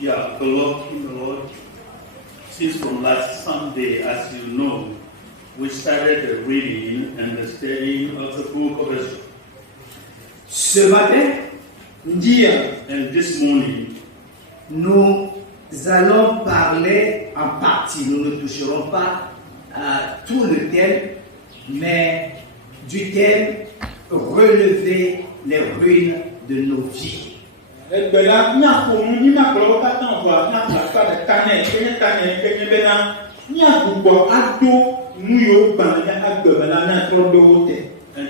Yeah, beloved in the Lord, since from last Sunday, as you know, we started the reading and the studying of the book of Ezra. Ce matin, And this morning, nous allons parler en partie. Nous ne toucherons pas à tout le thème, mais du thème relever les ruines de nos vies. and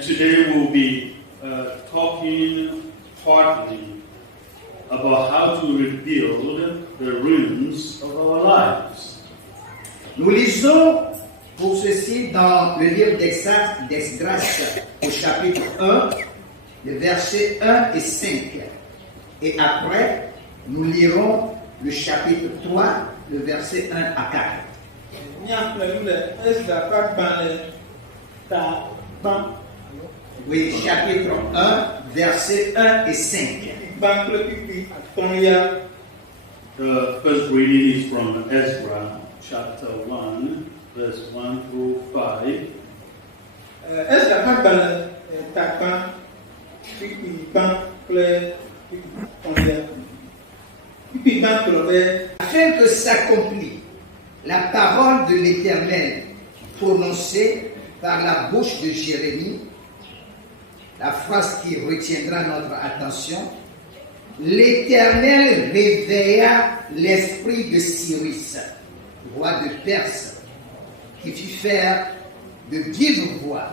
today we'll be talking partly about how to rebuild the ruins of our lives. Nous lisons pour ceci dans le livre d'Esdras au chapitre 1, les versets 1 et 5. Et après, nous lirons le chapitre 3, le verset 1 à 4. Oui, chapitre 1, versets 1 et 5. The first reading is from Ezra chapter 1, verse 1 through 5. Afin que s'accomplisse la parole de l'Éternel prononcée par la bouche de Jérémie, la phrase qui retiendra notre attention, l'Éternel réveilla l'esprit de Cyrus, roi de Perse, qui fit faire de vive voix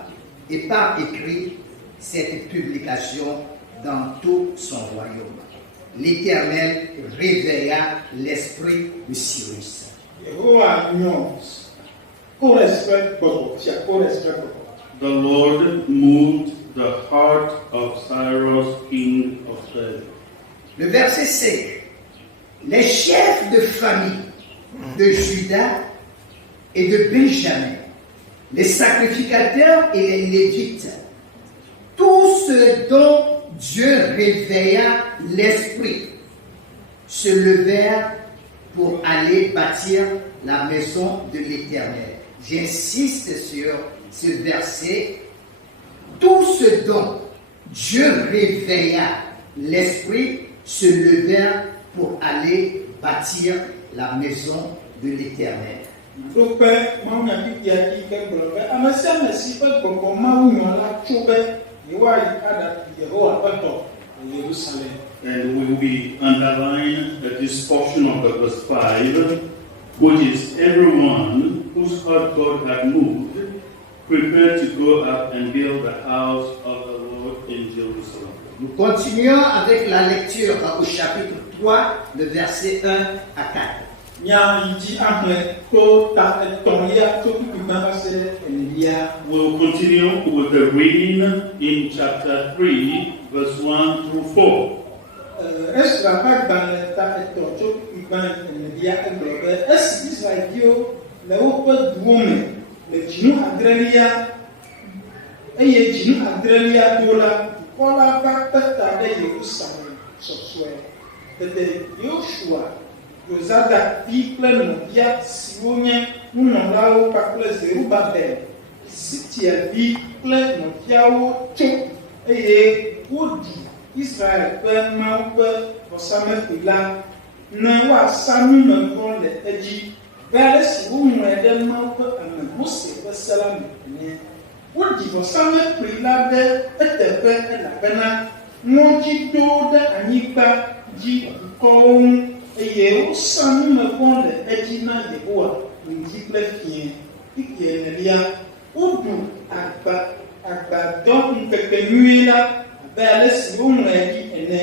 et par écrit cette publication dans tout son royaume. L'Éternel réveilla l'esprit de Cyrus. The Lord moved the heart of Cyrus, king of Persia. Le verset 5. Les chefs de famille de Juda et de Benjamin, les sacrificateurs et les lévites, tous ceux dont Dieu réveilla l'esprit, se levèrent pour aller bâtir la maison de l'Éternel. J'insiste sur ce verset. Tous ceux dont Dieu réveilla l'esprit se levèrent pour aller bâtir la maison de l'Éternel. And we will be underlining this portion of the verse 5, which is everyone whose heart God had moved, prepared to go up and build the house of the Lord in Jerusalem. Nous continuons avec la lecture au chapitre 3, le verset 1 à 4. We'll continue with the reading in chapter 3, verse 1 through 4. Yozadak fi kple nɔvia siwo nye nunɔlawo kpakple Zerubabel, Sitiavi kple nɔviawo tso eye woɖi Israel ƒe Mawu ƒe vɔsamlekpui la ne woasa numevɔ le edzi be ale si woŋlɔe ɖe Mawu ƒe ame Mose ƒe se la me ene. Woɖi vɔsamlekpui la ɖe eteƒe elabena ŋɔdzi ɖo ɖe anyigba dzi dukɔwo ŋu. Eye wosa numevɔ le edzi na Yehowa ŋdi kple fiẽ. Kpikpi enelia, woɖu agbadɔ ŋkekenyui la abe ale si woŋlɔe ɖi ene,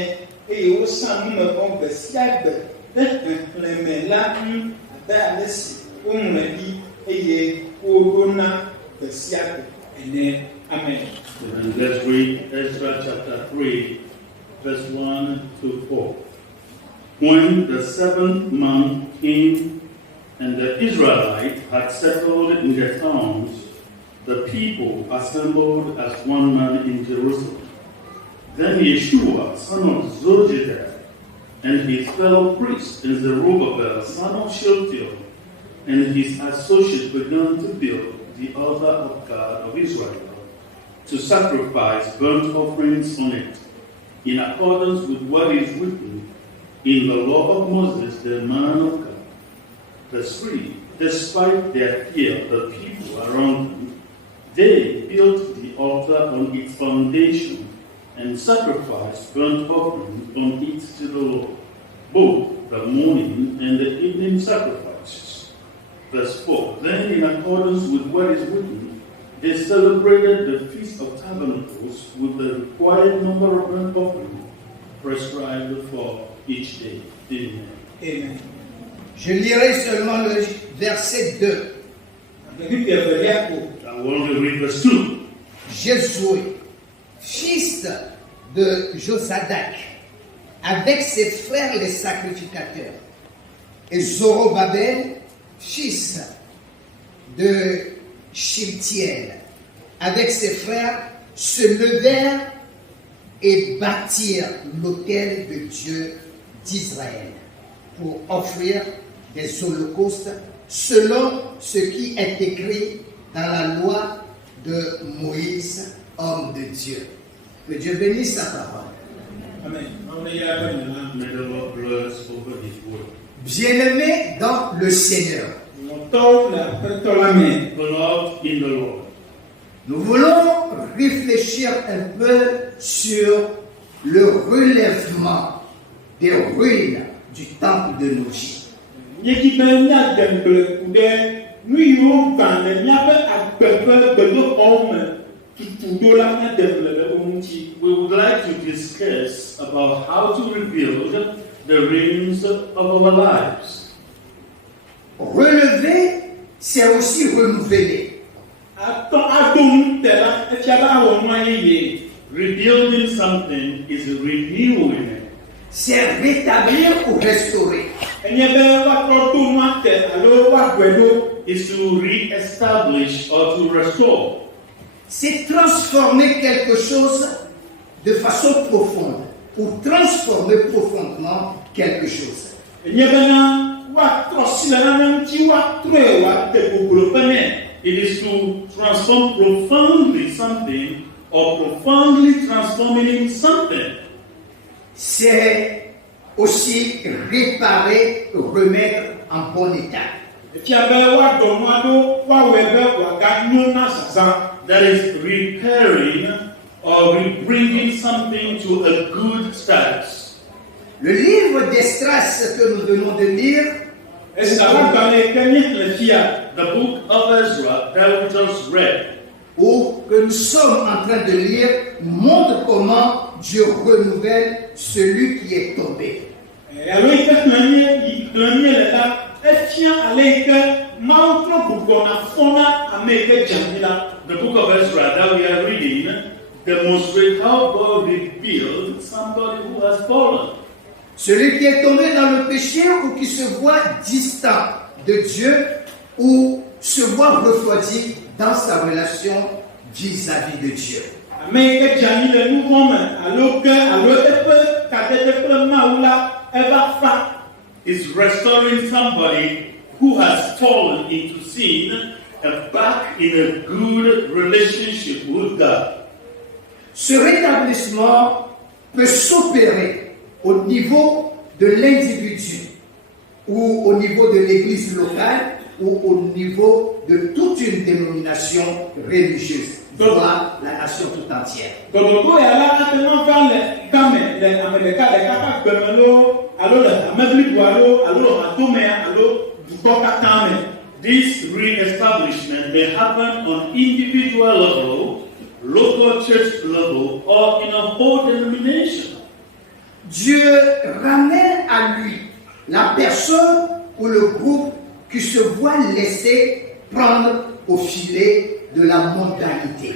eye wosa numevɔ gbe sia gbe ɖe xexlẽme la ŋu abe ale si woŋlɔe ɖi, eye woɖona gbe sia gbe ene. Amen. And let's read Ezra chapter 3, verse 1 to 4. When the 7th month came and the Israelites had settled in their towns, the people assembled as one man in Jerusalem. Then Yeshua, son of Zojadak, and his fellow priest, and Zerubbabel, son of Shealtiel, and his associates began to build the altar of God of Israel, to sacrifice burnt offerings on it, in accordance with what is written in the law of Moses, the man of God. Verse 3, despite their fear of the people around them, they built the altar on its foundation and sacrificed burnt offerings on it to the Lord, both the morning and the evening sacrifices. Verse 4, then in accordance with what is written, they celebrated the Feast of Tabernacles with the required number of burnt offerings prescribed for each day. Amen. Amen. Je lirai seulement le verset 2. I want to read verse 2. Jésus, fils de Josadak, avec ses frères les sacrificateurs, et Zorobabel, fils de Shealtiel, avec ses frères, se levèrent et bâtirent l'autel de Dieu d'Israël pour offrir des holocaustes selon ce qui est écrit dans la loi de Moïse, homme de Dieu. Que Dieu bénisse sa parole. Amen. May the Lord bless over his word. Bien-aimés dans le Seigneur, Beloved in the Lord, nous voulons réfléchir un peu sur le relèvement des ruines du temple de nos vies. we would like to discuss about how to rebuild the ruins of our lives. Relever, c'est aussi renouveler. Rebuilding something is renewing it. C'est rétablir ou restaurer. Is to re-establish or to restore. C'est transformer quelque chose de façon profonde ou transformer profondément quelque chose. It is to transform profoundly something or profoundly transforming something. C'est aussi réparer, remettre en bon état. That is repairing or bringing something to a good status. Le livre d'Esdras que nous venons de lire The book of Ezra that we just read, ou que nous sommes en train de lire montre comment Dieu renouvelle celui qui est tombé. the book of Ezra that we are reading demonstrates how God rebuilt somebody who has fallen. Celui qui est tombé dans le péché ou qui se voit distant de Dieu ou se voit refroidi dans sa relation vis-à-vis de Dieu. Is restoring somebody who has fallen into sin and back in a good relationship with God. Ce rétablissement peut s'opérer au niveau de l'individu ou au niveau de l'église locale ou au niveau de toute une dénomination religieuse, voire la nation tout entière. This re-establishment may happen on individual level, local church level, or in a whole denomination. Dieu ramène à lui la personne ou le groupe qui se voit laisser prendre au filet de la mondanité.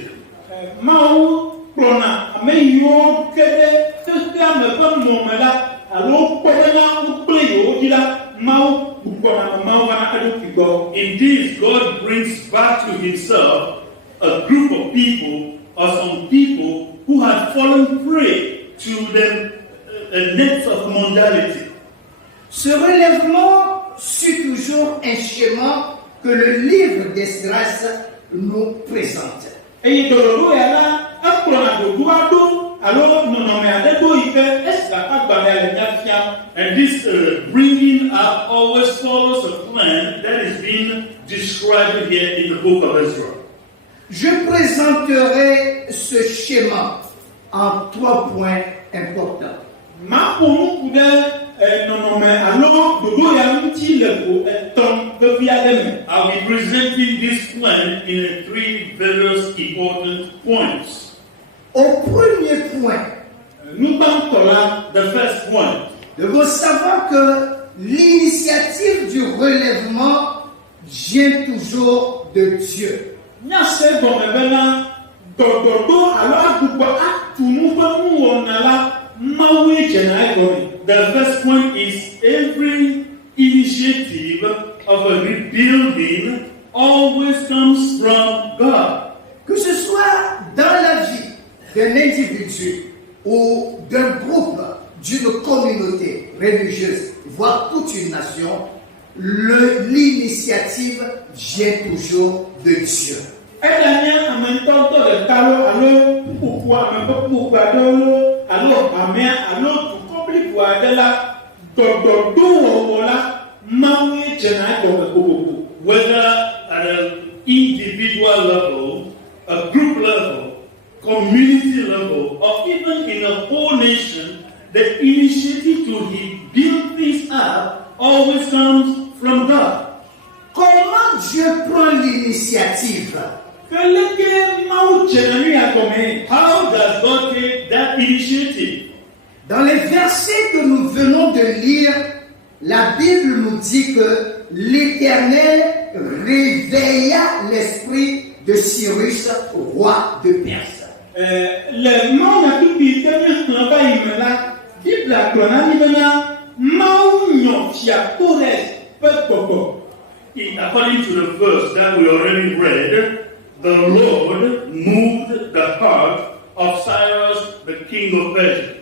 Indeed, God brings back to himself a group of people or some people who had fallen prey the nets of modality. Ce relèvement suit toujours un schéma que le livre d'Esdras nous présente. eye dɔlɔdo ya la ekplɔna dodo aɖo alo nɔnɔme aɖe ɖo yi ke Esdra ƒe agbalẽ le mía fiam. And this bringing up always follows a plan that is being described here in the book of Ezra. Je présenterai ce schéma en 3 points importants. Ma ƒo nuku ɖe nɔnɔme alo dodo ya ŋuti le ʋu etɔ̃ vevi aɖe me. I'll be presenting this plan in 3 various important points. Au premier point, Nugbãtɔ la, The first point, nous devons savoir que l'initiative du relèvement vient toujours de Dieu. míase gɔme bena dɔdɔɖo alo agbugbɔ atu nu ƒe nuwɔna la Mawue dzena egɔme. the first point is every initiative of a rebuilding always comes from God. Que ce soit dans la vie d'un individu ou d'un groupe, d'une communauté religieuse, voire toute une nation, l'initiative vient toujours de Dieu. Eya nye ame ŋutɔ tɔ ɖeka lo alo ƒuƒoƒo ame ƒe ƒuƒoƒo aɖewo lo alo hamea alo dukɔ blibo aɖe la dɔdɔɖo wɔwɔ la Mawue dzena egɔme kokoko. Whether at an individual level, a group level, community level, or even in a whole nation, the initiative to rebuild things up always comes from God. Comment Dieu prend l'initiative? Keleke Mawu dzena nu ya gɔme. How does God take that initiative? Dans les versets que nous venons de lire, la Bible nous dit que l'Éternel réveilla l'esprit de Cyrus, roi de Perse. Le Mawu na tupi ke míexlẽ va yi me la, Biblia gblɔ na mí bena Mawu nyɔ fia Kores ƒe gbɔgbɔ. According to the verse that we already read, the Lord moved the heart of Cyrus, the king of Persia.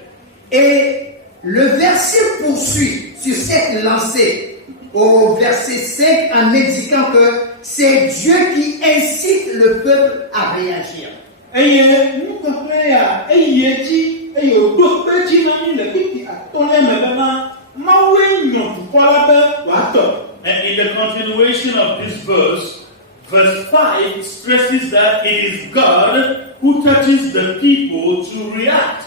Et le verset poursuit sur cette lancée au verset 5 en indiquant que c'est Dieu qui incite le peuple à réagir. Eye nukɔƒe ya eye dzi eye wòɖo kpe dzi na mí le kpikpi atɔ̃lia me bena Mawue nyɔ dukɔ la be wòatɔ. And in the continuation of this verse, verse 5 stresses that it is God who touches the people to react.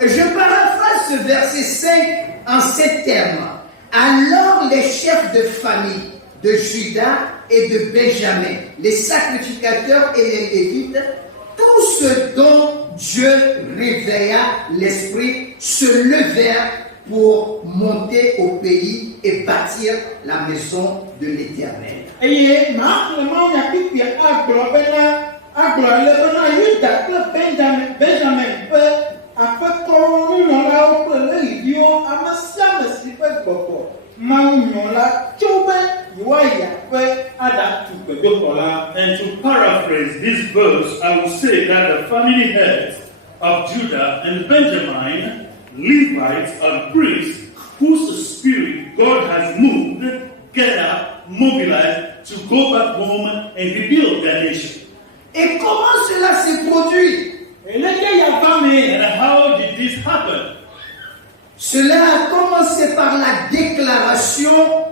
Et je paraphrase ce verset 5 en ces termes. Alors les chefs de famille de Juda et de Benjamin, les sacrificateurs et les Lévites, tous ceux dont Dieu réveilla l'esprit, se levèrent pour monter au pays et bâtir la maison de l'Éternel. Eye maaxlẽ Mawu nya kpikpia agblɔ bena agblɔ le bena Yuda kple Benjamin ƒe aƒetɔwo nunɔlawo kple Leviviwo ame sia ame si ƒe gbɔgbɔ Mawu nyɔ la tso be yewoayi aƒe aɖatu gbedoxɔ la. And to paraphrase this verse, I will say that the family heads of Judah and Benjamin, Levites and priests, whose spirit God has moved, get up, mobilize to go back home and rebuild their nation. Et comment cela s'est produit? Eleke ya va me. And how did this happen? Cela a commencé par la déclaration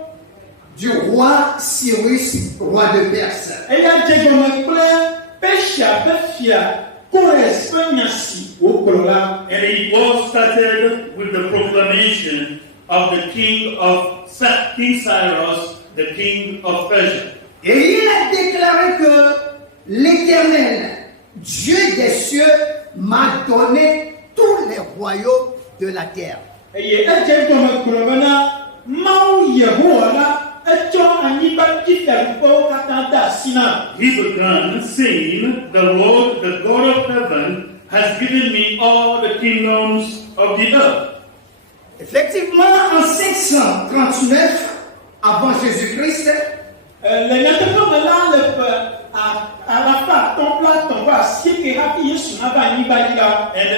du roi Cyrus, roi de Perse. Eya dze gɔme kple Persia ƒe fia Kores ƒe nya si wògblɔ la. And it all started with the proclamation of the King Cyrus, the king of Persia. Et il a déclaré que l'Éternel, Dieu des cieux, m'a donné tous les royaumes de la terre. Eye edze gɔme gblɔ bena Mawu Yehowa la etsɔ anyigba dzi fiaɖuƒewo katã de asi na. He began saying, the Lord, the God of heaven, has given me all the kingdoms of the earth. Effectivement, en 539 avant Jésus-Christ, Le nyateƒe me la le ƒe And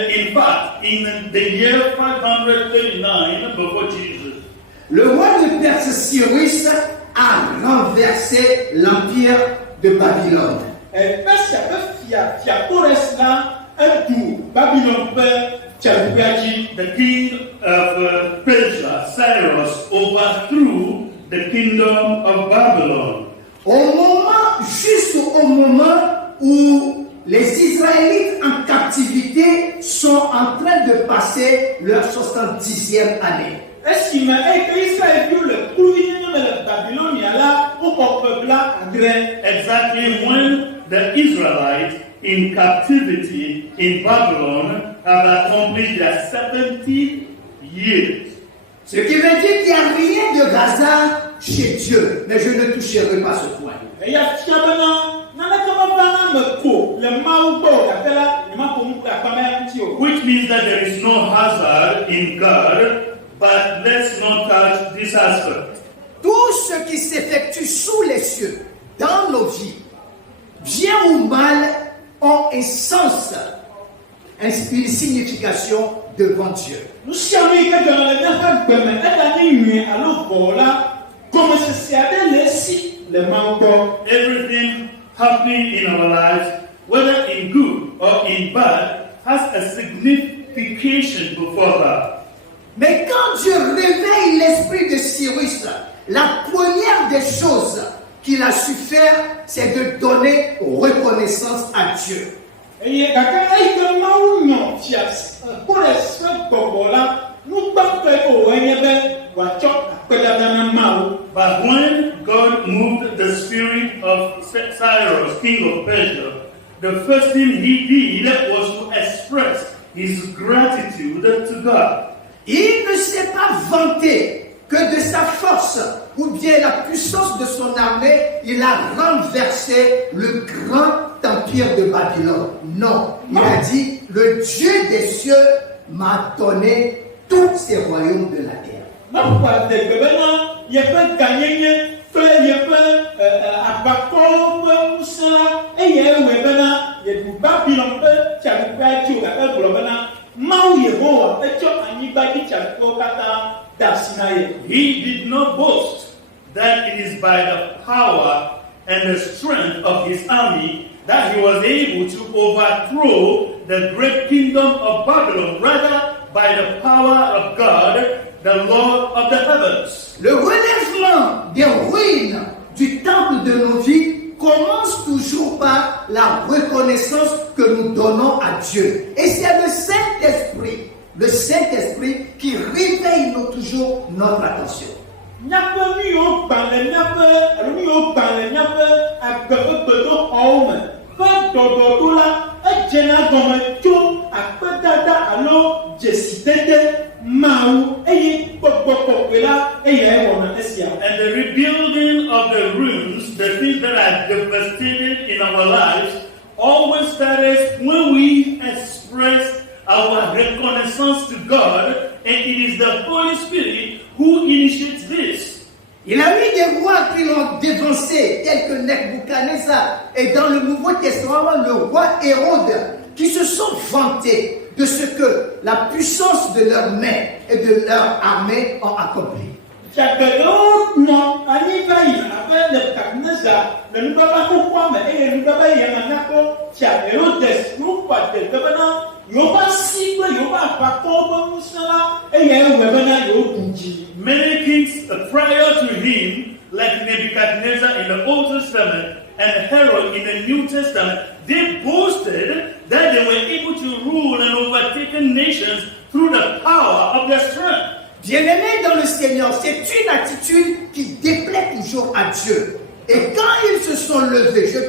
in fact, in the year 539 before Jesus, le roi de Perse Cyrus a renversé l'empire de Babylone. the king of Persia, Cyrus, overthrew the kingdom of Babylon. Juste au moment où les Israélites en captivité sont en train de passer leur 70e année. Exactly when the Israelites in captivity in Babylon have accomplished their 70 years. Ce qui veut dire qu'il n'y a rien de hasard chez Dieu, mais je ne toucherai pas ce point. Which means that there is no hazard in God, but let's not touch this aspect. Tout ce qui s'effectue sous les cieux, dans nos vies, bien ou mal, ont un sens, une signification devant Dieu. Everything happening in our lives, whether in good or in bad, has a signification before God. Mais quand Dieu réveille l'esprit de Cyrus, la première des choses qu'il a su faire, c'est de donner reconnaissance à Dieu. But when God moved the spirit of Cyrus, king of Persia, the first thing he did was to express his gratitude to God. Il ne s'est pas vanté que de sa force ou bien la puissance de son armée, il a renversé le grand empire de Babylone. Non, il a dit, le Dieu des cieux m'a donné tous ces royaumes de la terre. He did not boast that it is by the power and the strength of his army that he was able to overthrow the great kingdom of Babylon, rather by the power of God, the Lord of the heavens. Le relèvement des ruines du temple de nos vies commence toujours par la reconnaissance que nous donnons à Dieu. Et c'est le Saint-Esprit qui réveille toujours notre attention. And the rebuilding of the ruins, the things that are devastated in our lives, always starts when we express our reconnaissance to God, and it is the Holy Spirit who initiates this. Il a eu des rois qui l'ont dévancé, tels que Nebuchadnezzar, et dans le Nouveau Testament, le roi Hérode, qui se sont vantés de ce que la puissance de leurs mains et de leur armée ont accompli. Many kings prior to him, like Nebuchadnezzar in the Old Testament and Herod in the New Testament, they boasted that they were able to rule and overtake nations through the power of their strength. Bien-aimés dans le Seigneur, c'est une attitude qui déplaît toujours à Dieu. Et quand ils se sont levés, je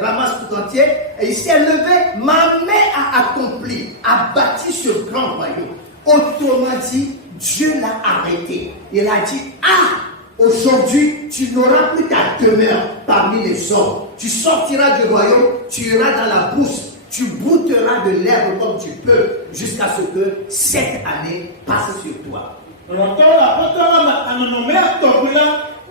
ramasse tout entier, et il s'est levé, ma main a accompli, a bâti ce grand royaume. Autrement dit, Dieu l'a arrêté. Il a dit, aujourd'hui, tu n'auras plus ta demeure parmi les hommes. Tu sortiras du royaume, tu iras dans la brousse, tu brouteras de l'herbe comme tu peux, jusqu'à ce que cette année passe sur toi.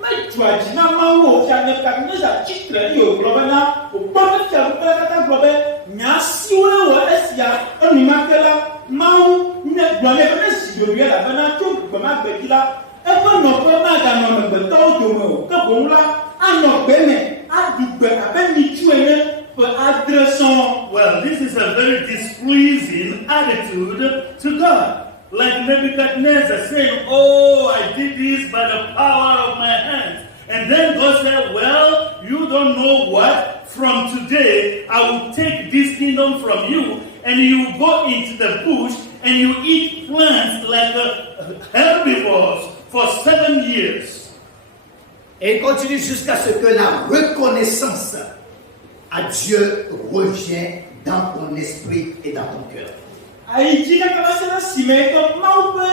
medzua dzi na Mawu o fia Nebukadnezar tsitre eye wògblɔ bena wòkpɔ be fiaɖuƒe la katã gblɔ be nya siwo wɔ esia enumake la Mawu gblɔ nɛ be nesi ɖoɖoe elabena tso gbe ma gbe dzi la eƒe nɔƒe maganɔ amegbetɔwo dome o ke boŋ la anɔ gbe me aɖu gbe abe nyitsu ene ƒe adre sɔŋ. Well, this is a very displeasing attitude to God. Like Nebuchadnezzar saying, oh, I did this by the power of my hands. And then God said, well, you don't know what? From today, I will take this kingdom from you, and you go into the bush, and you eat plants like herbivores for 7 years. Et il continue jusqu'à ce que la reconnaissance à Dieu revient dans ton esprit et dans ton cœur. Aïdzi na kaba se na sime ke Mawu ƒe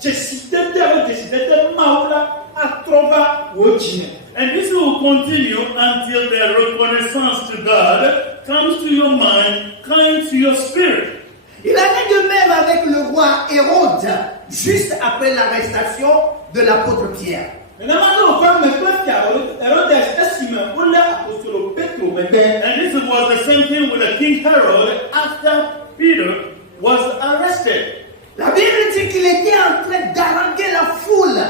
dzesidede alo dzesidede Mawu la atrɔ va wò dzi me. And this will continue until the reconnaissance to God comes to your mind, comes to your spirit. Il en est de même avec le roi Hérode, juste après l'arrestation de l'apôtre Pierre. Nenema ke wòva megbe fia Herodes esime wolé apostolo Petro megbe. And this was the same thing with the King Herod after Peter was arrested. La Bible dit qu'il était en train d'haranguer la foule,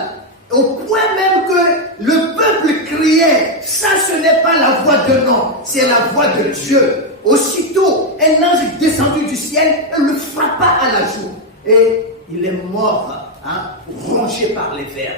au point même que le peuple criait, ça ce n'est pas la voix d'un homme, c'est la voix de Dieu. Aussitôt, un ange descendu du ciel et le frappa à la joue. Et il est mort, rongé par les vers.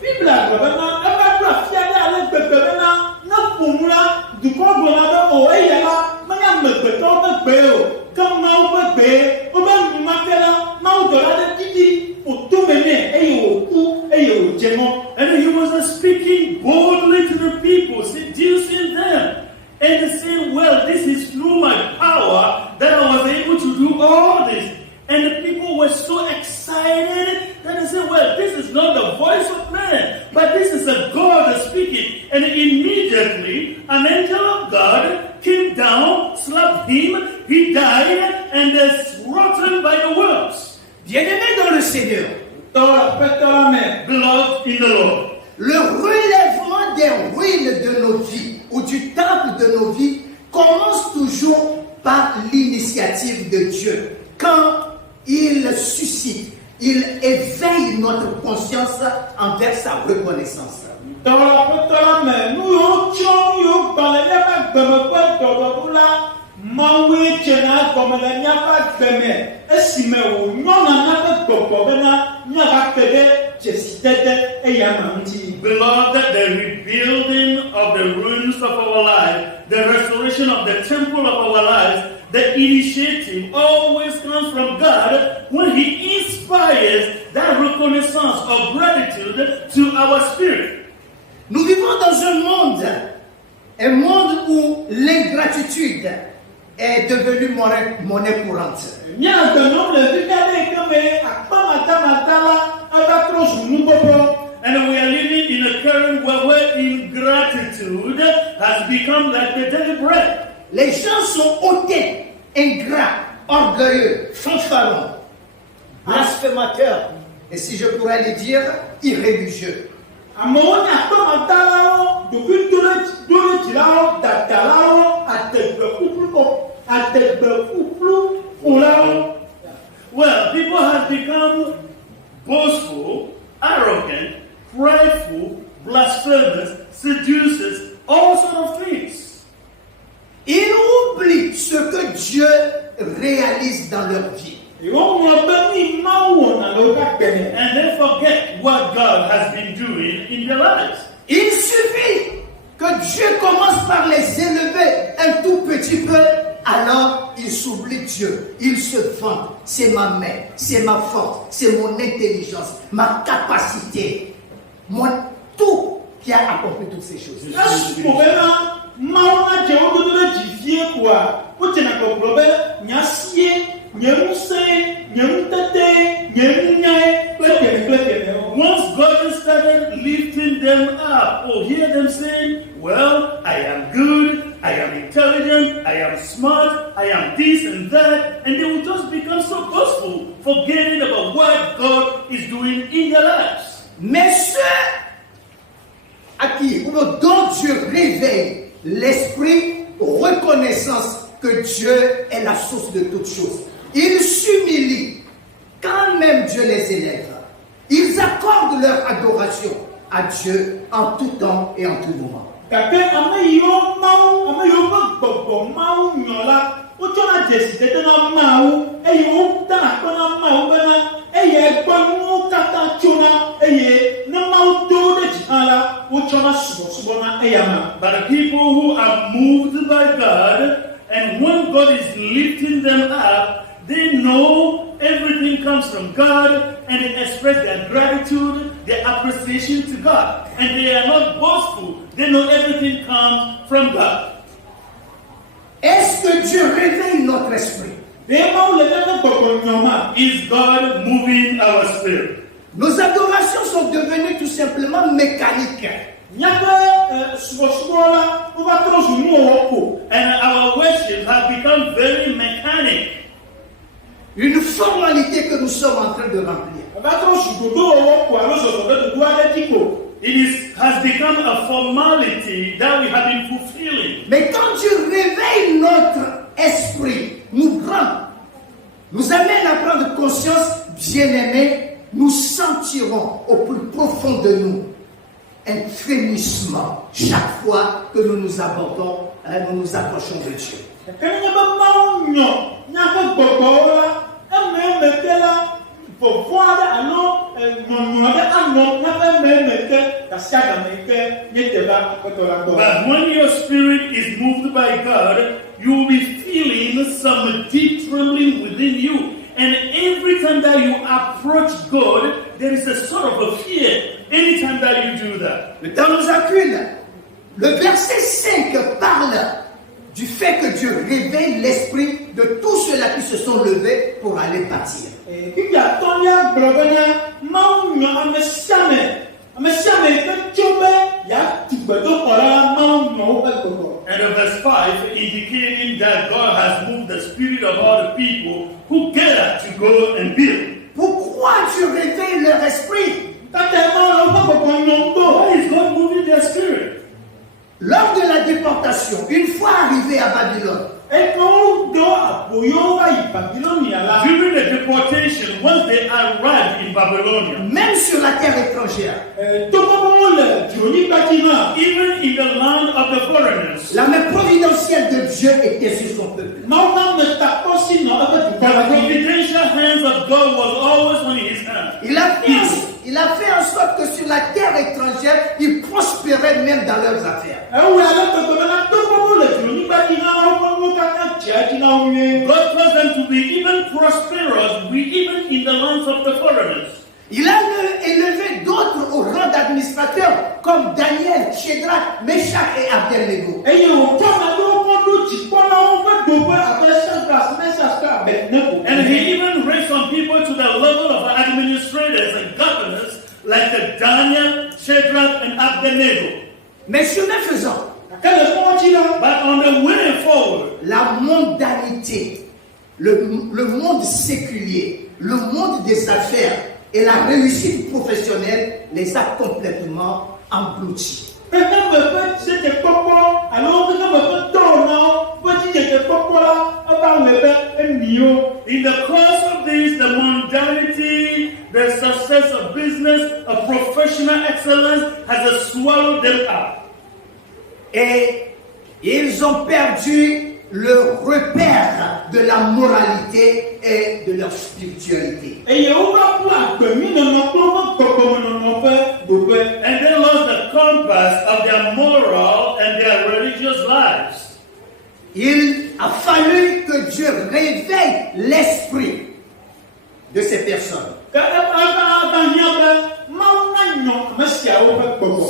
Bible agblɔ bena eva ɖo afia ɖe ale gbegbe bena ne ƒonu la dukɔ gblɔna be o eya la menye amegbetɔwo ƒe gbe o ke Mawu ƒe gbe wobe numake la Mawu dɔla ɖe didi ƒo tome nɛ eye wòku eye wòdze mɔ. And he was speaking boldly to the people, seducing them, and saying, well, this is through my power that I was able to do all this. And the people were so excited that they said, well, this is not the voice of man, but this is a God speaking. And immediately, an angel of God came down, slapped him, he died, and is rotten by the worms. Bien-aimés dans le Seigneur, Beloved in the Lord, le relèvement des ruines de nos vies ou du temple de nos vies commence toujours par l'initiative de Dieu. Quand il suscite, il éveille notre conscience envers sa reconnaissance. beloved, the rebuilding of the ruins of our life, the restoration of the temple of our lives, the initiative always comes from God when He inspires that reconnaissance of gratitude to our spirit. Nous vivons dans un monde où l'ingratitude est devenue monnaie courante. And we are living in a current world where ingratitude has become like the daily bread. Les gens sont hautains, ingrats, orgueilleux, fanfarons, blasphémateurs, et si je pourrais le dire, irréligieux. Well, people have become boastful, arrogant, prideful, blasphemous, seducers, all sorts of things. Ils oublient ce que Dieu réalise dans leur vie. And they forget what God has been doing in their lives. Il suffit que Dieu commence par les élever un tout petit peu, alors ils s'oublient Dieu. Ils se vantent. C'est ma main, c'est ma force, c'est mon intelligence, ma capacité, tout qui a accompli toutes ces choses. Once God started lifting them up, or hear them saying, well, I am good, I am intelligent, I am smart, I am this and that, and they will just become so boastful, forgetting about what God is doing in their lives. Mais ceux qui, dont Dieu réveille l'esprit, reconnaissance que Dieu est la source de toutes choses. Ils s'humilient quand même Dieu les élève. Ils accordent leur adoration à Dieu en tout temps et en tout moment. But the people who are moved by God, and when God is lifting them up, they know everything comes from God, and they express their gratitude, their appreciation to God. And they are not boastful. They know everything comes from God. Est-ce que Dieu réveille notre esprit? Is God moving our spirit? Nos adorations sont devenues tout simplement mécaniques. And our worship has become very mechanic. Une formalité que nous sommes en train de remplir. Has become a formality that we have been fulfilling. Mais quand Dieu réveille notre esprit, nous amène à prendre conscience, bien-aimés, nous sentirons au plus profond de nous un frémissement chaque fois que nous nous abordons, nous nous approchons de Dieu. But when your spirit is moved by God, you will be feeling some deep trembling within you. And every time that you approach God, there is a sort of a fear anytime that you do that. Le temps nous accule. Le verset 5 parle du fait que Dieu réveille l'esprit de tous ceux-là qui se sont levés pour aller bâtir. And in verse 5, indicating that God has moved the spirit of all the people who gather to go and build. Pourquoi Dieu réveille leur esprit? Why is God moving their spirit? Lors de la déportation, une fois arrivés à Babylone, during the deportation, once they arrived in Babylonia, même sur la terre étrangère, even in the land of the foreigners, la main providentielle de Dieu était sur son peuple. the providential hands of God was always on his hand. Il a fait en sorte que sur la terre étrangère, ils prospéraient même dans leurs affaires. God caused them to be even prosperous, even in the lands of the foreigners. Il a élevé d'autres au rang d'administrateurs, comme Daniel, Shadrach, Meshach et Abednego. And he even raised some people to the level of administrators and governors like the Daniel, Shadrach, and Abednego. Mais chemin faisant, But on the way forward, la mondanité, le monde séculier, le monde des affaires et la réussite professionnelle les a complètement engloutis. In the course of this, the mundanity, the success of business, of professional excellence has swallowed them up. Et ils ont perdu le repère de la moralité et de leur spiritualité. And they lost the compass of their moral and their religious lives. Il a fallu que Dieu réveille l'esprit de ces personnes.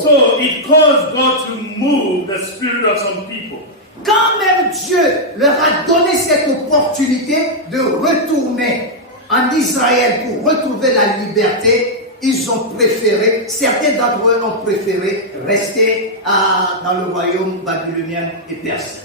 So it caused God to move the spirit of some people. Quand même Dieu leur a donné cette opportunité de retourner en Israël pour retrouver la liberté, ils ont préféré, certains d'entre eux ont préféré rester dans le royaume babylonien et perse.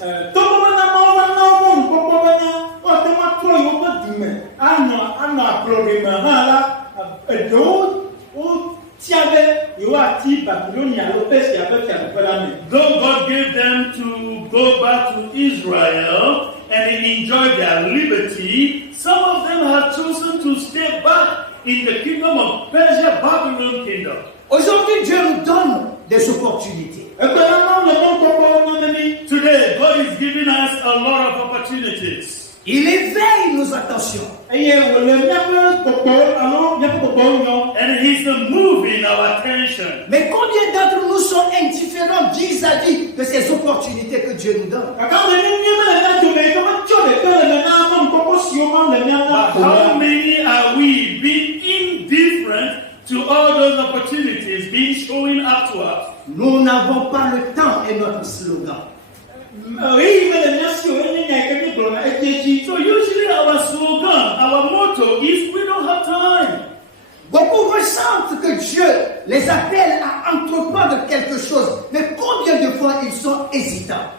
ati Babylonia alo Persia abe fia teƒe la me. Though God gave them to go back to Israel and enjoy their liberty, some of them have chosen to stay back in the kingdom of Persia, Babylon kingdom. Aujourd'hui, Dieu nous donne des opportunités. Today, God is giving us a lot of opportunities. Il éveille nos attentions. And He's moving our attention. Mais combien d'entre nous sont indifférents vis-à-vis de ces opportunités que Dieu nous donne? But how many are we being indifferent to all those opportunities being showing up to us? Nous n'avons pas le temps est notre slogan. So usually our slogan, our motto is we don't have time. Beaucoup ressentent que Dieu les appelle à entreprendre quelque chose, mais combien de fois ils sont hésitants?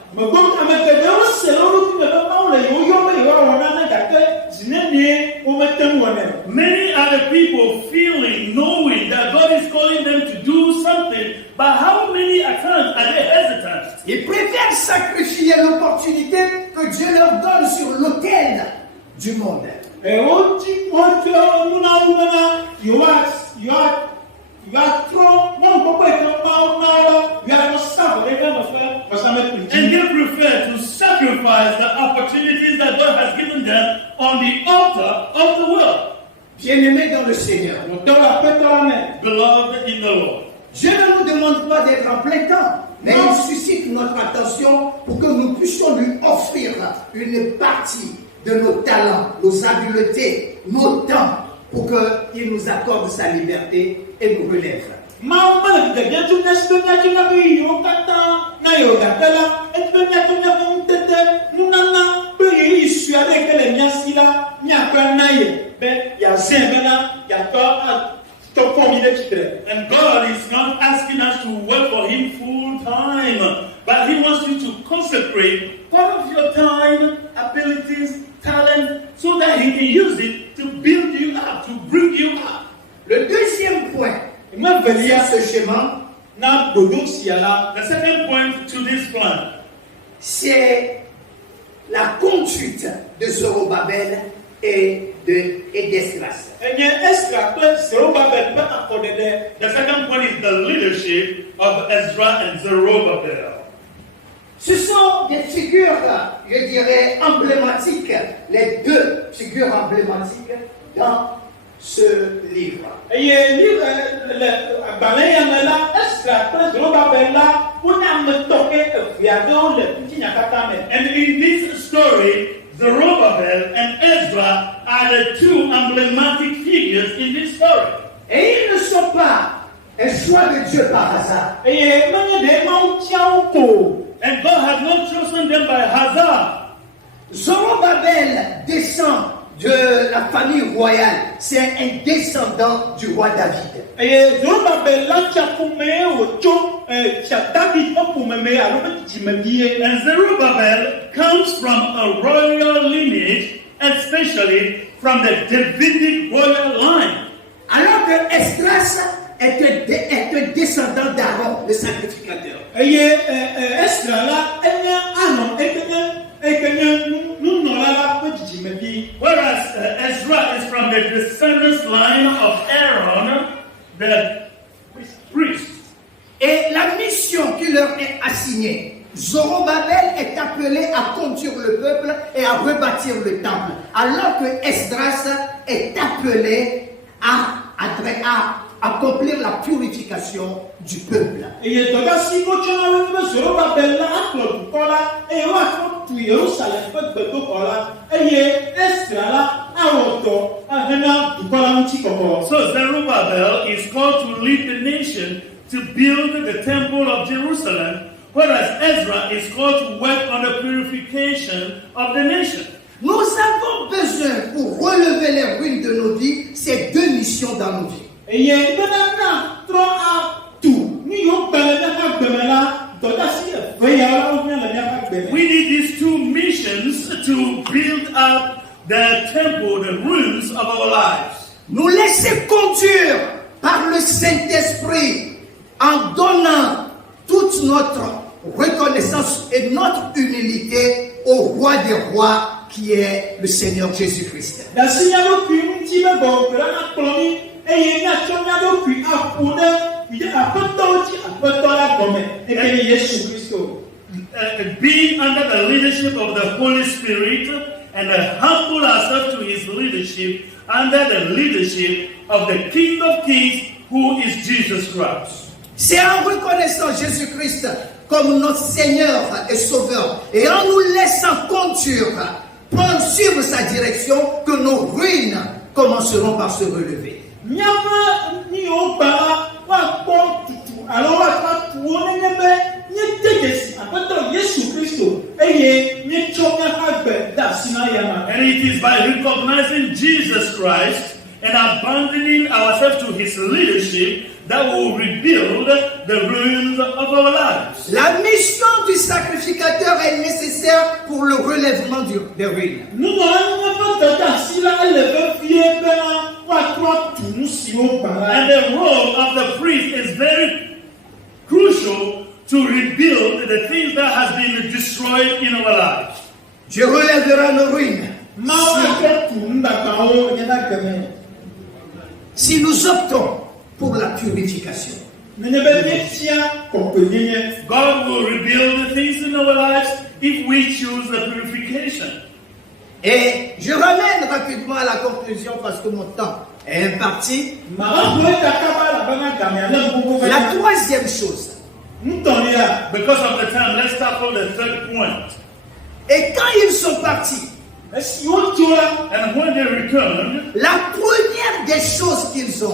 Many are the people feeling, knowing that God is calling them to do something, but how many times are they hesitant? Ils préfèrent sacrifier l'opportunité que Dieu leur donne sur l'autel du monde. And they prefer to sacrifice the opportunities that God has given them on the altar of the world. Bien-aimés dans le Seigneur, Beloved in the Lord. Dieu ne nous demande pas d'être en plein temps, mais il suscite notre attention pour que nous puissions lui offrir une partie de nos talents, nos habiletés, nos temps, pour qu'il nous accorde sa liberté et nous relève. And God is not asking us to work for Him full time, but He wants you to consecrate part of your time, abilities, talent, so that He can use it to build you up, to bring you up. Le deuxième point, sur ce schéma, The second point to this plan, c'est la conduite de Zorobabel et d'Esdras. the second point is the leadership of Ezra and Zerubbabel. Ce sont des figures, je dirais, emblématiques, les deux figures emblématiques dans ce livre. And in this story, Zerubbabel and Ezra are the two emblematic figures in this story. Et ils ne sont pas un choix de Dieu par hasard. And God had not chosen them by hazard. Zorobabel descend de la famille royale. C'est un descendant du roi David. And Zerubbabel comes from a royal lineage, especially from the Davidic royal line. Alors que Esdras est un descendant d'Aaron, le sacrificateur. Whereas Ezra is from the descendants line of Aaron, the priest. Et la mission qui leur est assignée, Zorobabel est appelé à conduire le peuple et à rebâtir le temple, alors que Esdras est appelé à accomplir la purification du peuple. So Zerubbabel is called to lead the nation to build the temple of Jerusalem, whereas Ezra is called to work on the purification of the nation. Nous avons besoin, pour relever les ruines de nos vies, ces deux missions dans nos vies. We need these two missions to build up the temple, the rooms of our lives. Nous laisser conduire par le Saint-Esprit en donnant toute notre reconnaissance et notre humilité au roi des rois qui est le Seigneur Jésus-Christ. Being under the leadership of the Holy Spirit and humble ourselves to his leadership under the leadership of the King of Kings, who is Jesus Christ. C'est en reconnaissant Jésus-Christ comme notre Seigneur et Sauveur et en nous laissant conduire, prendre suivre sa direction que nos ruines commenceront par se relever. And it is by recognizing Jesus Christ and abandoning ourselves to his leadership that will rebuild the ruins of our lives. La mission du sacrificateur est nécessaire pour le relèvement des ruines. And the role of the priest is very crucial to rebuild the things that has been destroyed in our lives. Dieu relèvera nos ruines si nous optons pour la purification. God will rebuild the things in our lives if we choose the purification. Et je ramène rapidement à la conclusion parce que mon temps est imparti. La troisième chose. Because of the time, let's tackle the third point. Et quand ils sont partis, And when they returned, la première des choses qu'ils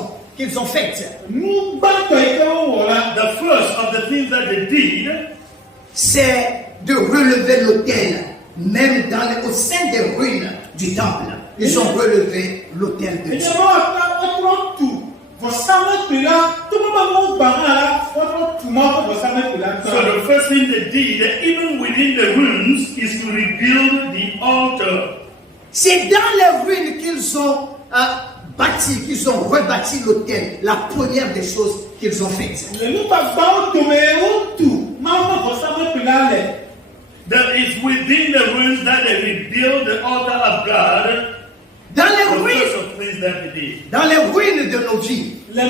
ont faites, the first of the things that they did, c'est de relever l'autel, même au sein des ruines du temple. Ils ont relevé l'autel de Dieu. so the first thing they did, even within the ruins, is to rebuild the altar. C'est dans les ruines qu'ils ont bâti, qu'ils ont rebâti l'autel. La première des choses qu'ils ont faites. That is within the ruins that they rebuild the altar of God. Dans les The ruines, first of things that they did. dans les ruines de nos vies, In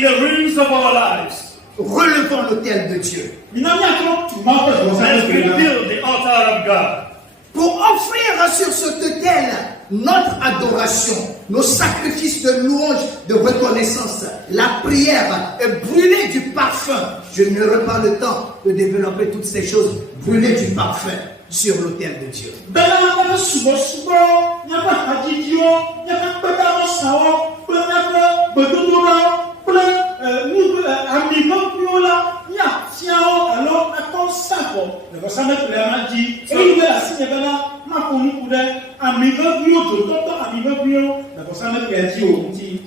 the ruins of our lives, relevons l'autel de Dieu. let's rebuild the altar of God. Pour offrir sur cet autel notre adoration, nos sacrifices de louange, de reconnaissance, la prière et brûler du parfum. Je n'aurai pas le temps de développer toutes ces choses. Brûler du parfum sur l'autel de Dieu.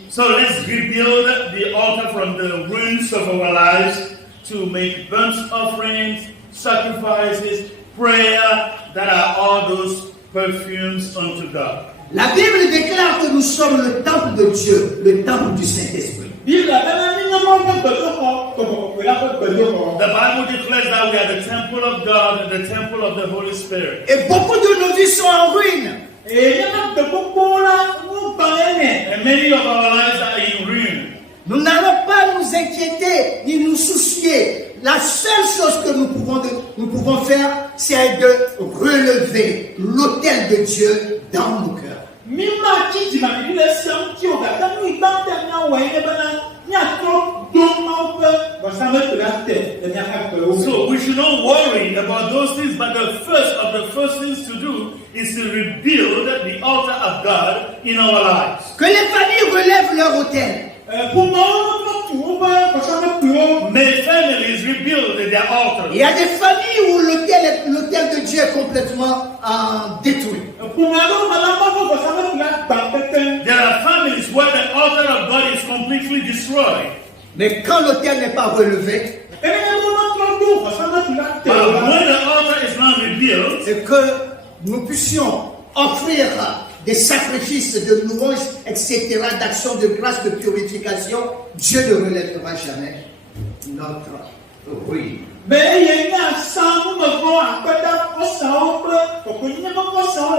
So let's rebuild the altar from the ruins of our lives to make burnt offerings, sacrifices, prayer, that are all those perfumes unto God. La Bible déclare que nous sommes le temple de Dieu, le temple du Saint-Esprit. The Bible declares that we are the temple of God and the temple of the Holy Spirit. Et beaucoup de nos vies sont en ruine. And many of our lives are in ruin. Nous n'allons pas nous inquiéter ni nous soucier. La seule chose que nous pouvons faire, c'est de relever l'autel de Dieu dans nos cœurs. So we should not worry about those things, but the first things to do is to rebuild the altar of God in our lives. Que les familles relèvent leur autel. May families rebuild their altars. Il y a des familles où l'autel de Dieu est complètement détruit. There are families where the altar of God is completely destroyed. Mais quand l'autel n'est pas relevé, But when the altar is not rebuilt, c'est que nous puissions offrir des sacrifices de louange, etc., d'actions de grâce, de purification, Dieu ne relèvera jamais notre ruine. Mais il y a un sang, nous me voyons à quoi d'à sang, pour que nous ne pas sang,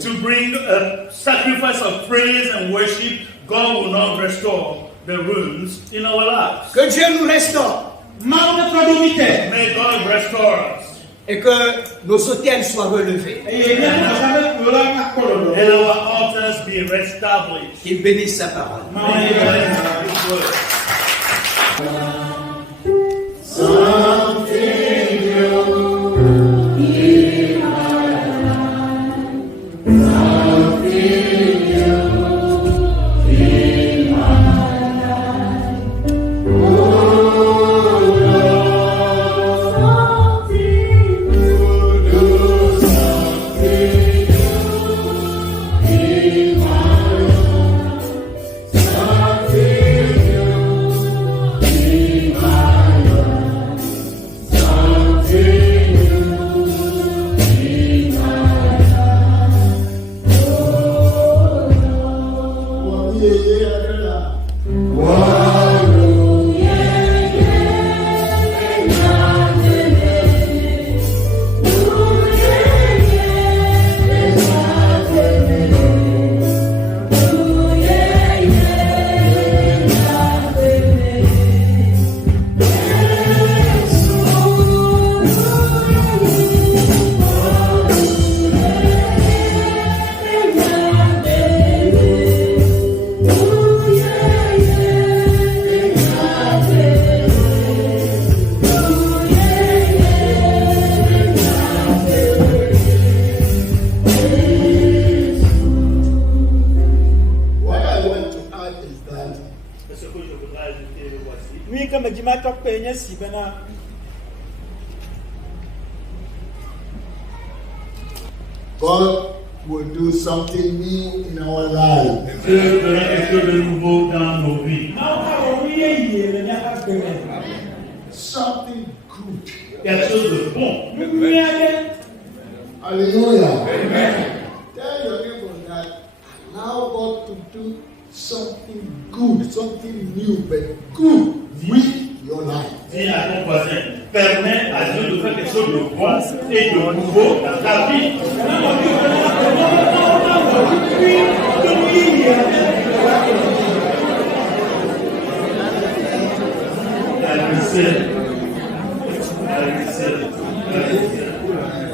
To bring a sacrifice of praise and worship, God will not restore the ruins in our lives. Que Dieu nous restaure. May God restore us. Et que nos autels soient relevés. And our altars be reestablished. Qu'il bénisse sa parole. May God bless His word. God will do something new in our life. Dieu fera quelque chose de nouveau dans nos vies. Something good. Quelque chose de bon. Hallelujah. Amen. Tell your neighbor that allow God to do something good, something new, but good with your life. Dis à ton voisin, permets à Dieu de faire quelque chose de bon et de nouveau dans ta vie.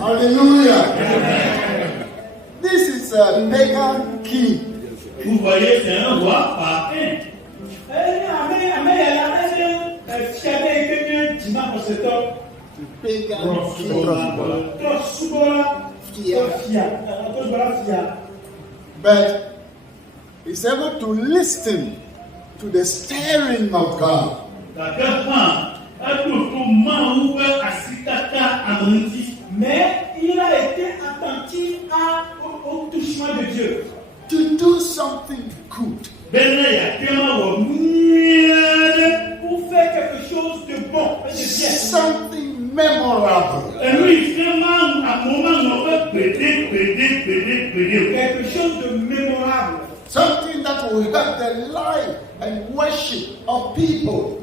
Hallelujah. This is a pagan king. Vous voyez, c'est un roi païen. But he's able to listen to the stirring of God. Mais il a été attentif au touchement de Dieu. To do something good. Pour faire quelque chose de bon, de bien. Something memorable. Quelque chose de mémorable. Something that will help the life and worship of people.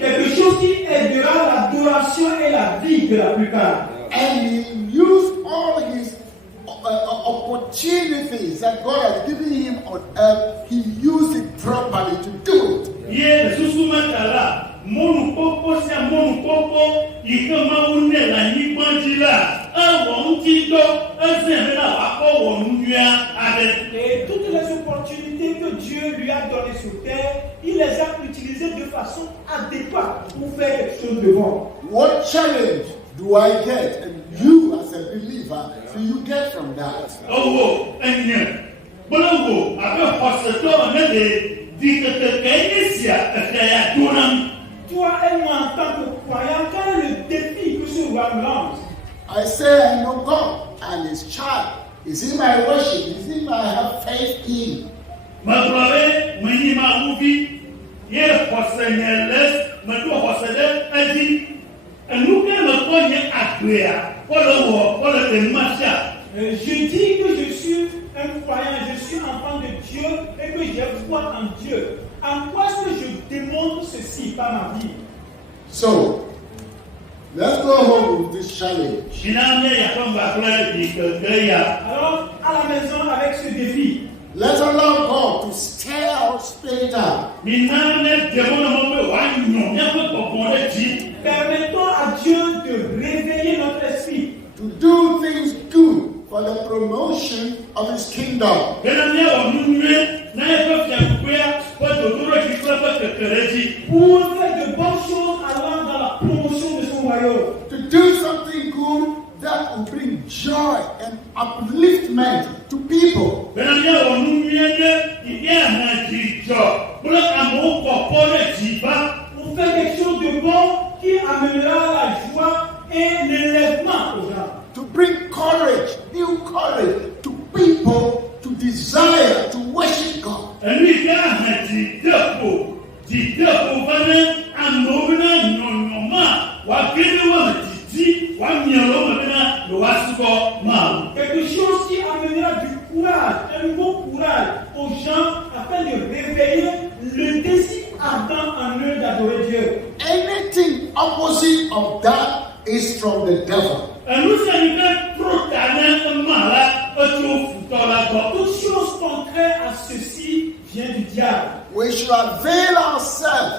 Quelque chose qui aidera l'adoration et la vie de la plupart. And he used all his opportunities that God has given him on earth. He used it properly to do it. Et toutes les opportunités que Dieu lui a données sur terre, il les a utilisées de façon adéquate pour faire quelque chose de bon. What challenge do I get? And you as a believer, do you get from that? Toi et moi en tant que croyant, quel est le défi que ce roi me lance? I say I know God and His child. Is He my worship? Is He my have faith in? Ye xɔse nye le meɖo xɔse ɖe edzi. Enu ke me kpɔ nye agbea, kpɔle wɔ, kpɔle ɖenuma sia. Je dis que je suis un croyant, je suis enfant de Dieu et que j'ai foi en Dieu. En quoi est-ce que je démontre ceci par ma vie? So, let's go home with this challenge. Mina nye yakɔmba kple ɖikeke ya. Alors, à la maison avec ce défi, Let's allow God to stir our spirit up. Mina ne demɔnɔmɔ be wòanyɔ míaƒe gbɔgbɔ ɖe dzi. permettons à Dieu de réveiller notre esprit, To do things good for the promotion of His kingdom. Bena míawɔ nu nyuie na yeƒe fiaɖuƒea ƒe dodoɖedzi kple ƒe kekeleɖi. pour faire de bonnes choses allant dans la promotion de son royaume. To do something good that will bring joy and upliftment to people. Bena míawɔ nu nyuie ɖe yi ana dzidzɔ kple amewo kpɔkpɔ ɖe dzi va. Pour faire quelque chose de bon qui amènera la joie et l'élèvement aux gens. To bring courage, new courage to people to desire to worship God. Enu yi ke aha dzideƒo va ne amewo bena nyɔnyɔma wòage ɖe wo me didi wòamia le wo me bena yewoasubɔ Mawu. Quelque chose qui amènera du courage, un nouveau courage aux gens afin de réveiller le désir ardent en eux d'adorer Dieu. Anything opposite of that is from the devil. Enu sia yi ke tro ta ne ema la etso futɔ la gbɔ. Toute chose contraire à ceci vient du diable. We should avail ourselves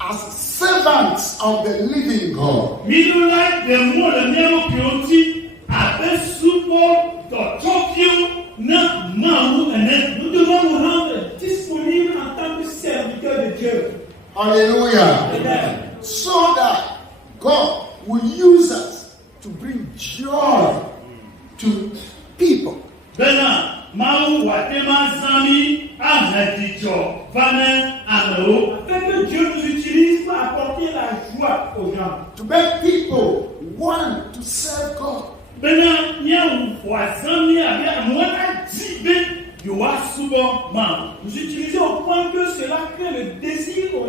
as servants of the living God. Míɖo la ɖe mɔ le míaƒe ƒewo ŋuti abe subɔdɔtɔviwo na Mawu ene. Nous devons nous rendre disponibles en tant que serviteurs de Dieu. Hallelujah. Amen. So that God will use us to bring joy to people. Bena Mawu wòate ma zã mí ahe dzidzɔ va ne amewo. Afin que Dieu nous utilise pour apporter la joie aux gens. To make people want to serve God. Bena míawu wòazã mí abe amewo adi be yewoasubɔ Mawu. Nous utilisons au point que cela crée le désir aux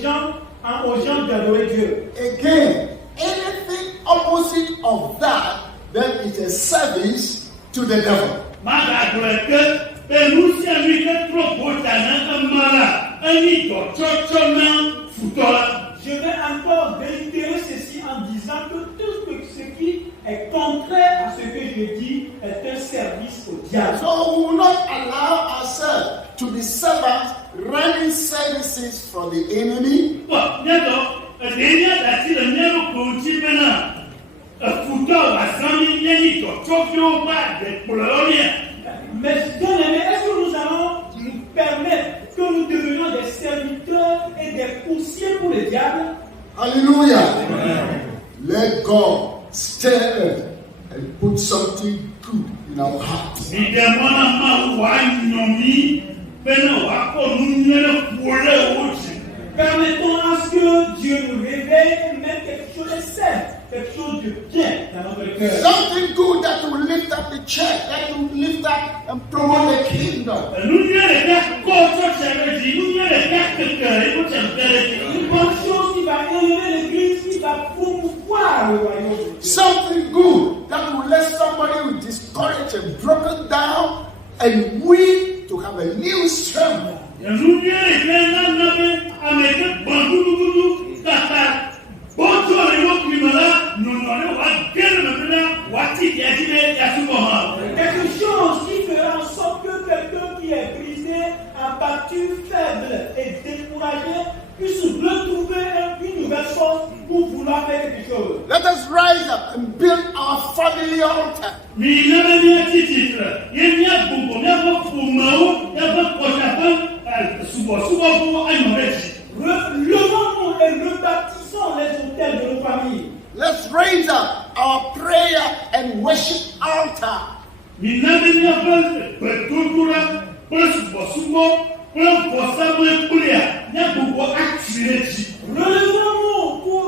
gens d'adorer Dieu. Again, anything opposite of that, then it's a service to the devil. Magagblɔ ke enu sia nu ke trɔ bota na ema la enyi dɔtsɔtsɔ na futɔ la. Je vais encore réitérer ceci en disant que tout ce qui est contraire à ce que je dis est un service au diable. So we will not allow ourselves to be servants running services for the enemy. Bɔn míatɔ eɖenia dati le míaƒe kpo ŋuti bena efutɔ wòazã mí míenyi dɔtsɔviwo ƒe adekplɔlawo mía. Mais bien aimé, est-ce que nous allons nous permettre que nous devenions des serviteurs et des coursiers pour le diable? Hallelujah. Let God stir us and put something good in our hearts. Midemɔ na Mawu wòanyɔ mí bena wòakɔ nu nyuie ɖe ƒo ɖe wo dzi. Permettons à ce que Dieu nous réveille et mette quelque chose de sain, quelque chose de bien dans notre cœur. Something good that will lift up the church, that will lift up and promote the kingdom. Nu nyuie ɖeka kɔ tsɔtsia ɖe dzi, nu nyuie ɖeka keke ɖe tsɔtsia ɖe dzi. Une bonne chose qui va élever l'église, qui va promouvoir le royaume de Dieu. Something good that will let somebody who is discouraged and broken down and weak to have a new strength. Nu nyuie ɖeka nana be ame ke gbɔn gudugudu kaka bɔtɔ le wo kpi me la nɔnɔ ɖe wòage ɖe me bena wòati via dzi be yeasubɔ Mawu. Quelque chose qui fera en sorte que quelqu'un qui est brisé, abattu, faible et découragé puisse retrouver une nouvelle force pour vouloir faire quelque chose. Let us rise up and build our family altar. Mi ne be míatsi tsitre, ye míagbogbo míaƒe ƒomewo, míaƒe kɔsaƒe subɔsubɔƒewo anɔ ɖe dzi. Levons-nous et rebâtissons les hôtels de nos familles. Let's raise up our prayer and worship altar. Mi ne be míaƒe gbedodoɖa kple subɔsubɔ kple vɔsamle kplia míagbogbo atsi ɖe dzi. Levons-nous pour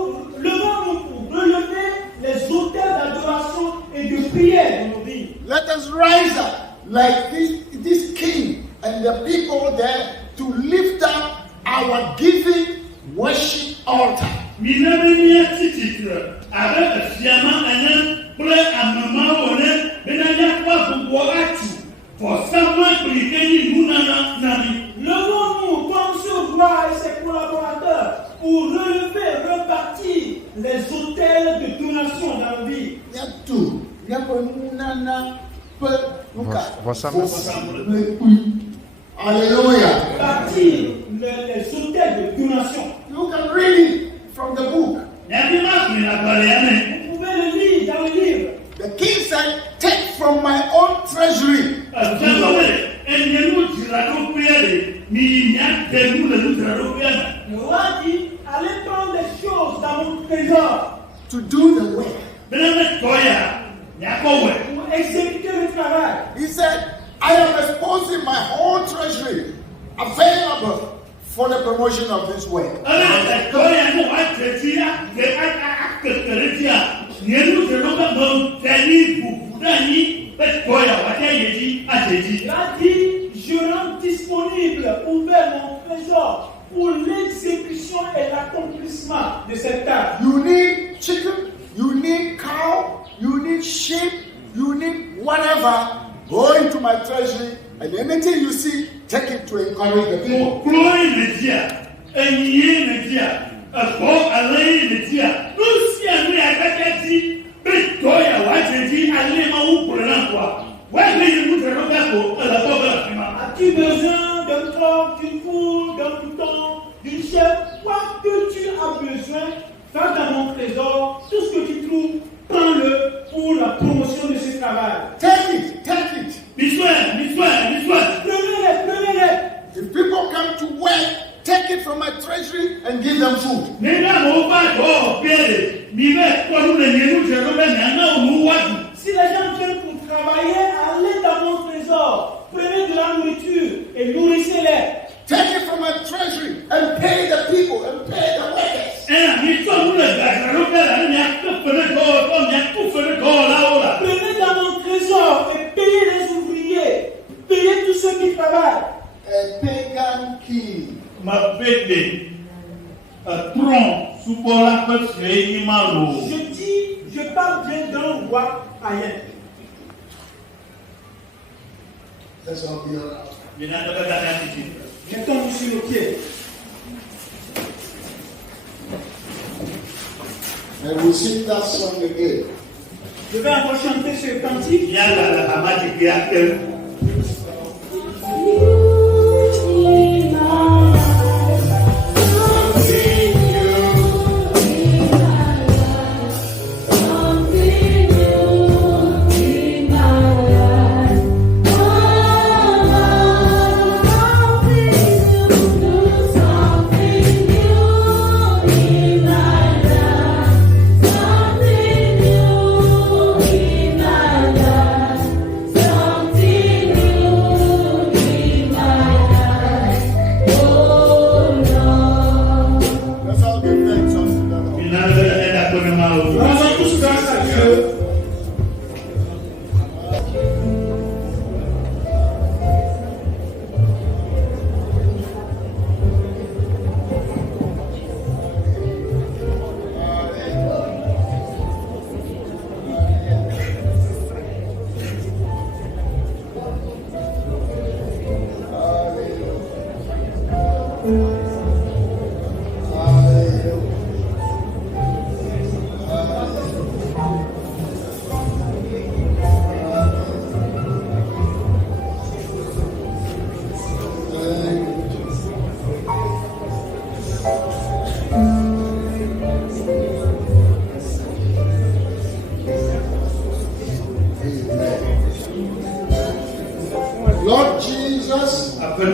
relever les hôtels d'adoration et de prière dans nos vies. Let us rise up like this king and the people there to lift up our our giving worship altar. Minamenia titre, avec fiamment un bleu à maman, on est, benania quoi pour boire pour savoir que les pays nous n'avons. Levons-nous comme sur Gloire et ses collaborateurs pour relever, repartir les hôtels de donation dans la vie. Hallelujah. Partir les hôtels de donation. You can read it from the book. Vous pouvez le lire dans le livre. The king said, take from my own treasury. Le roi dit, allez prendre des choses dans mon trésor To do the work. pour exécuter le travail. He said, I am exposing my whole treasury available for the promotion of this work. Il a dit, je rends disponible, ouvert mon trésor pour l'exécution et l'accomplissement de cette tâche. You need chicken, you need cow, you need sheep, you need whatever. Go into my treasury and anything you see, take it to encourage the people. As-tu besoin d'un corps, d'une poule, d'un mouton, d'une chèvre? Quoi que tu as besoin, va dans mon trésor. Tout ce que tu trouves, prends-le pour la promotion de ce travail. Take it, take it. Prenez-les. If people come to work, take it from my treasury and give them food. Si les gens viennent pour travailler, allez dans mon trésor. Prenez de la nourriture et nourrissez-les. Take it from my treasury and pay the people and pay the workers. Prenez dans mon trésor et payez les ouvriers. Payez tous ceux qui travaillent. A pagan king. Je parle bien d'un roi païen. Let's all be around. Mettons-nous sur le pied. And we'll sing that song again. Je vais encore chanter ce cantique.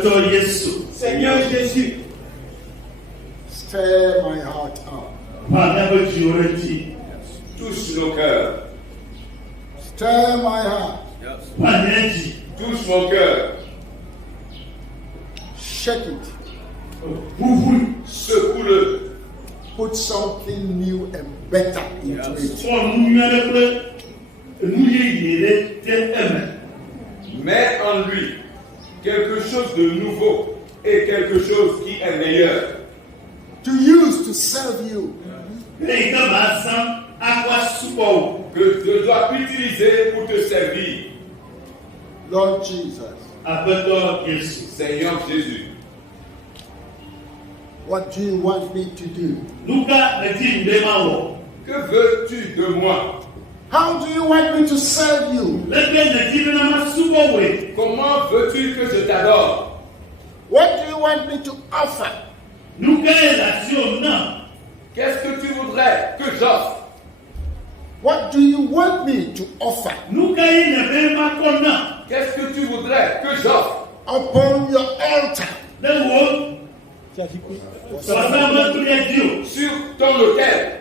Lord Jesus, Seigneur Jésus, stir my heart up. Touche nos cœurs. Stir my heart. Touche mon cœur. Shake it. Secoue-le. Put something new and better into it. Mets en lui quelque chose de nouveau. et quelque chose qui est meilleur. to use to serve you. Eyi ka ma san akwa supo o. Que je dois utiliser pour te servir. Lord Jesus, Agbẹtọ Yesu. Seigneur Jésus, what do you want me to do? Nuka eti nde ma wọ. que veux-tu de moi? How do you want me to serve you? Lẹgbẹ neti bi na ma supo we. Comment veux-tu que je t'adore? What do you want me to offer? Nuka ye la si o na. Qu'est-ce que tu voudrais que j'offre? What do you want me to offer Nuka ye na be ma kọ na. Qu'est-ce que tu voudrais que j'offre? upon your altar? Ne wo. Sọsọ ma tu yẹ di o. Sur ton autel,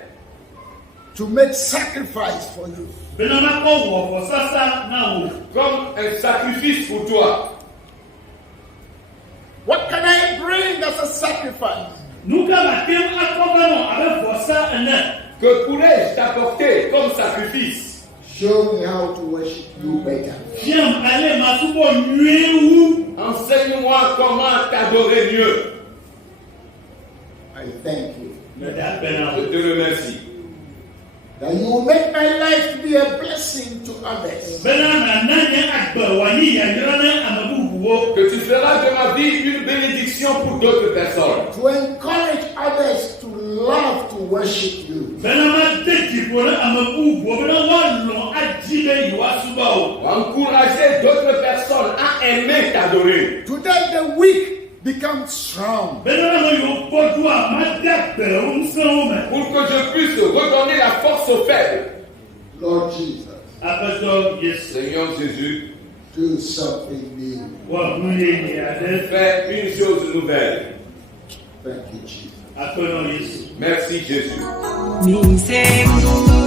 To make sacrifice for you. Bena ma kọ wọ fọ sasa na wo. comme un sacrifice pour toi. What can I bring as a sacrifice? Nuka ma kem akọ bẹ nọ abe fọ sa ẹnẹ. Que pourrais-je t'apporter comme sacrifice? Show me how to worship you better. Fiam ale ma supo nue wu. Enseigne-moi comment t'adorer mieux. I thank you Ne da bẹ na Je wo. te remercie. that you will make my life to be a blessing to others. Bena na nanye agbẹ wa ni yẹnyẹrẹ ne amabubu wo. Que tu feras de ma vie une bénédiction pour d'autres personnes. To encourage others to love to worship you. Bena ma de jibo ne amabubu wo. Bena wa lọ aji bẹ yi wa suba o. Encourager d'autres personnes à aimer t'adorer. To that the weak become strong. Bena na ma yọ bọdu a ma dẹ bẹ o n sẹ o mẹ. Pour que je puisse redonner la force aux faibles. Lord Jesus, Agbẹtọ Yesu. Seigneur Jésus, do something new. Wọ́n mú yé ni adé. fais une chose nouvelle. Thank you, Jesus. Akpẹnọ Yesu. Merci Jésus. Mi Senhor.